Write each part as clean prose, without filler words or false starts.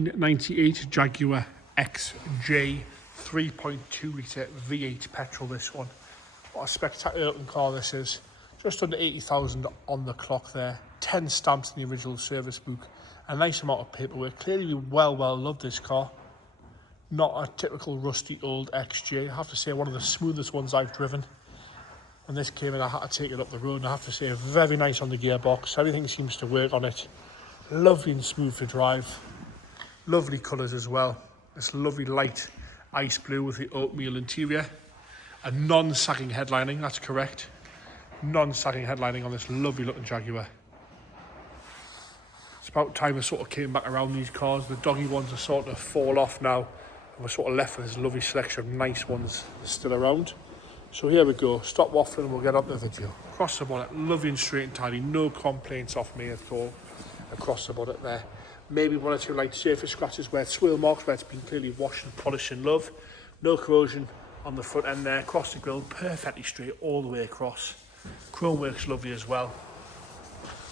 1998 Jaguar XJ 3.2 litre V8 petrol. This one, what a spectacular looking car this is. Just under 80,000 on the clock there, 10 stamps in the original service book, a nice amount of paperwork. Clearly we well love this car. Not a typical rusty old XJ. I have to say, one of the smoothest ones I've driven. When this came in, I had to take it up the road, and I have to say, very nice on the gearbox. Everything seems to work on it. Lovely and smooth to drive. Lovely colours as well. This lovely light ice blue with the oatmeal interior. A non-sagging headlining, that's correct. Non-sagging headlining on this lovely looking Jaguar. It's about time I sort of came back around these cars. The doggy ones are sort of fall off now, and we're sort of left with this lovely selection of nice ones still around. So here we go, stop waffling and we'll get on to the video. Across the bonnet, lovely and straight and tidy, no complaints off me at all. Across the bonnet there. Maybe one or two light surface scratches where it's swirl marks, where it's been clearly washed and polished in love. No corrosion on the front end there. Across the grille, perfectly straight all the way across. Chrome works lovely as well.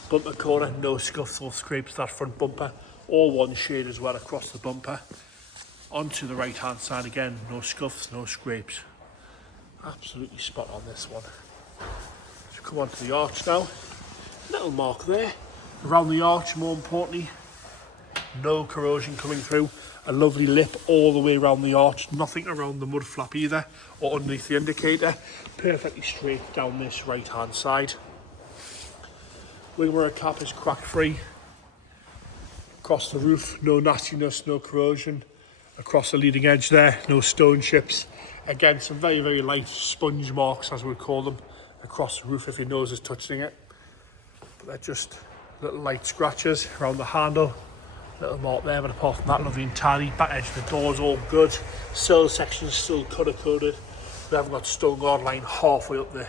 Bumper corner, no scuffs or scrapes, that front bumper. All one shade as well across the bumper. Onto the right hand side again, no scuffs, no scrapes. Absolutely spot on this one. Let's come on to the arch now. Little mark there. Around the arch, more importantly, no corrosion coming through. A lovely lip all the way around the arch. Nothing around the mud flap either, or underneath the indicator. Perfectly straight down this right hand side. Wing mirror cap is crack free. Across the roof, no nastiness, no corrosion. Across the leading edge there, no stone chips. Again, some very light sponge marks, as we call them, across the roof if your nose is touching it. But they're just little light scratches around the handle. Little mark there, but apart from that, lovely and tidy. Back edge of the door's all good. Sill section is still colour coded. We haven't got stone guard line halfway up the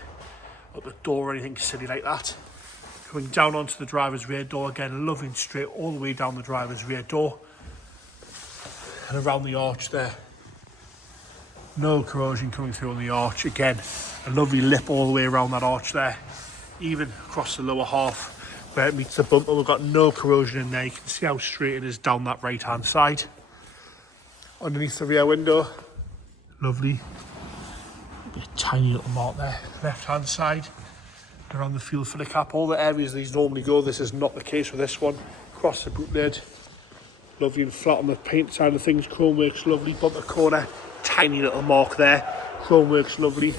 door or anything silly like that. Coming down onto the driver's rear door, again, lovely and straight all the way down the driver's rear door. And around the arch there. No corrosion coming through on the arch. Again, a lovely lip all the way around that arch there. Even across the lower half where it meets the bumper, we've got no corrosion in there. You can see how straight it is down that right hand side. Underneath the rear window, lovely. A tiny little mark there. Left hand side, around the fuel filler cap. All the areas these normally go, this is not the case with this one. Across the boot lid, lovely and flat on the paint side of things. Chrome works lovely. Bumper corner, tiny little mark there. Chrome works lovely.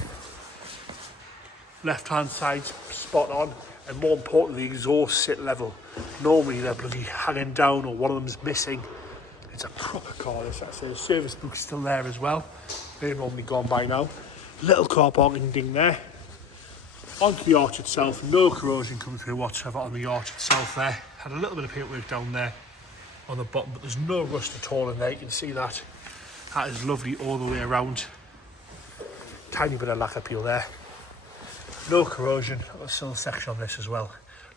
Left hand side spot on, and more importantly, the exhaust sit level. Normally they're bloody hanging down or one of them's missing. It's a proper car this. The service book's still there as well. They're normally gone by now. Little car parking ding there. Onto the arch itself, no corrosion coming through whatsoever on the arch itself there. Had a little bit of paintwork down there on the bottom, but there's no rust at all in there. You can see that. That is lovely all the way around. Tiny bit of lacquer peel there. No corrosion. A sill section on this as well.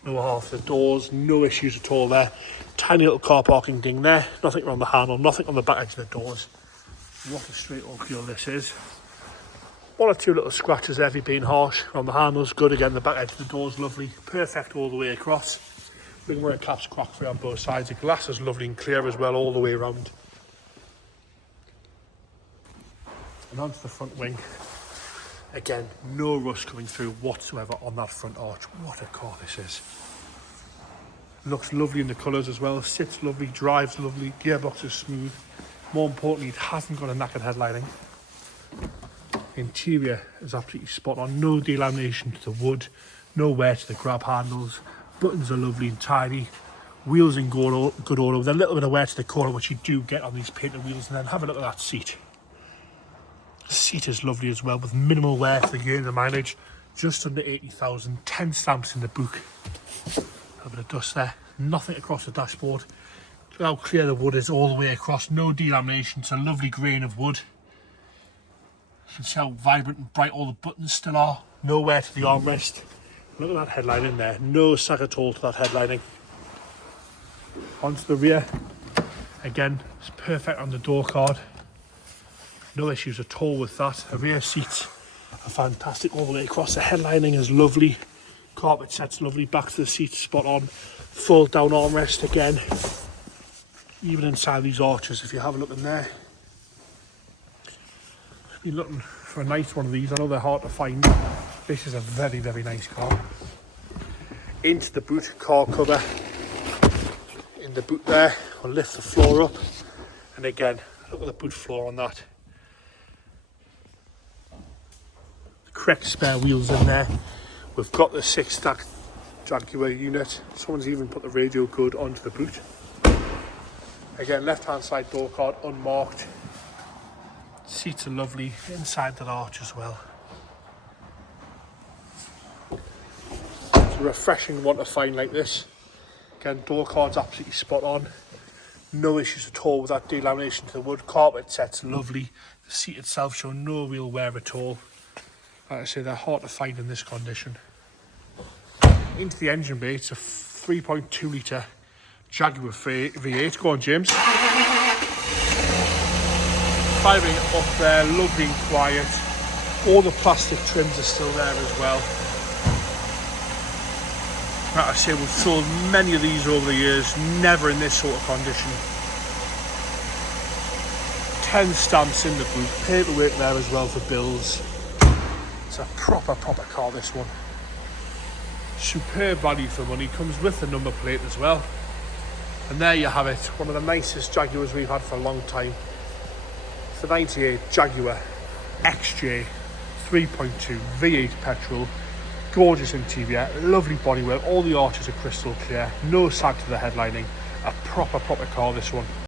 Lower half of the doors, no issues at all there. Tiny little car parking ding there. Nothing around the handle, nothing on the back edge of the doors. What a straight oak grille this is. One or two little scratches there if you're being harsh. On the handles, good again. The back edge of the door's lovely. Perfect all the way across. Wing mirror caps crack free on both sides. The glass is lovely and clear as well all the way around. And onto the front wing. Again, no rust coming through whatsoever on that front arch. What a car this is. Looks lovely in the colours as well. Sits lovely, drives lovely, gearbox is smooth. More importantly, it hasn't got a knackered headlining. The interior is absolutely spot on. No delamination to the wood, no wear to the grab handles. Buttons are lovely and tidy. Wheels in good order with a little bit of wear to the corner, which you do get on these painted wheels. And then have a look at that seat. The seat is lovely as well, with minimal wear for the year and the mileage. Just under 80,000, 10 stamps in the book. A bit of dust there. Nothing across the dashboard. Look how clear the wood is all the way across. No delamination. It's a lovely grain of wood. You can see how vibrant and bright all the buttons still are. No wear to the armrest. Look at that headline in there. No sag at all to that headlining. Onto the rear. Again, it's perfect on the door card. No issues at all with that. The rear seats are fantastic all the way across. The headlining is lovely. Carpet set's lovely. Back to the seats, spot on. Fold down armrest again. Even inside these arches, if you have a look in there, just been looking for a nice one of these. I know they're hard to find. This is a very, very nice car. Into the boot, car cover in the boot there. I'll lift the floor up, and again, look at the boot floor on that. The correct spare wheels in there. We've got the 6-stack Jaguar unit. Someone's even put the radio code onto the boot. Again, left hand side door card unmarked. Seats are lovely inside the arch as well. It's a refreshing one to find like this. Again, door card's absolutely spot on. No issues at all with that delamination to the wood. Carpet set's lovely. The seat itself shows no real wear at all. Like I say, they're hard to find in this condition. Into the engine bay, it's a 3.2 litre Jaguar V8. Go on, James. Firing it up there, lovely and quiet. All the plastic trims are still there as well. Like I say, we've sold many of these over the years, never in this sort of condition. 10 stamps in the boot, paperwork there as well for bills. It's a proper car, this one. Superb value for money, comes with the number plate as well. And there you have it, one of the nicest Jaguars we've had for a long time. It's the 98 Jaguar XJ 3.2 V8 petrol. Gorgeous interior, lovely bodywork, all the arches are crystal clear, no sag to the headlining. A proper car, this one.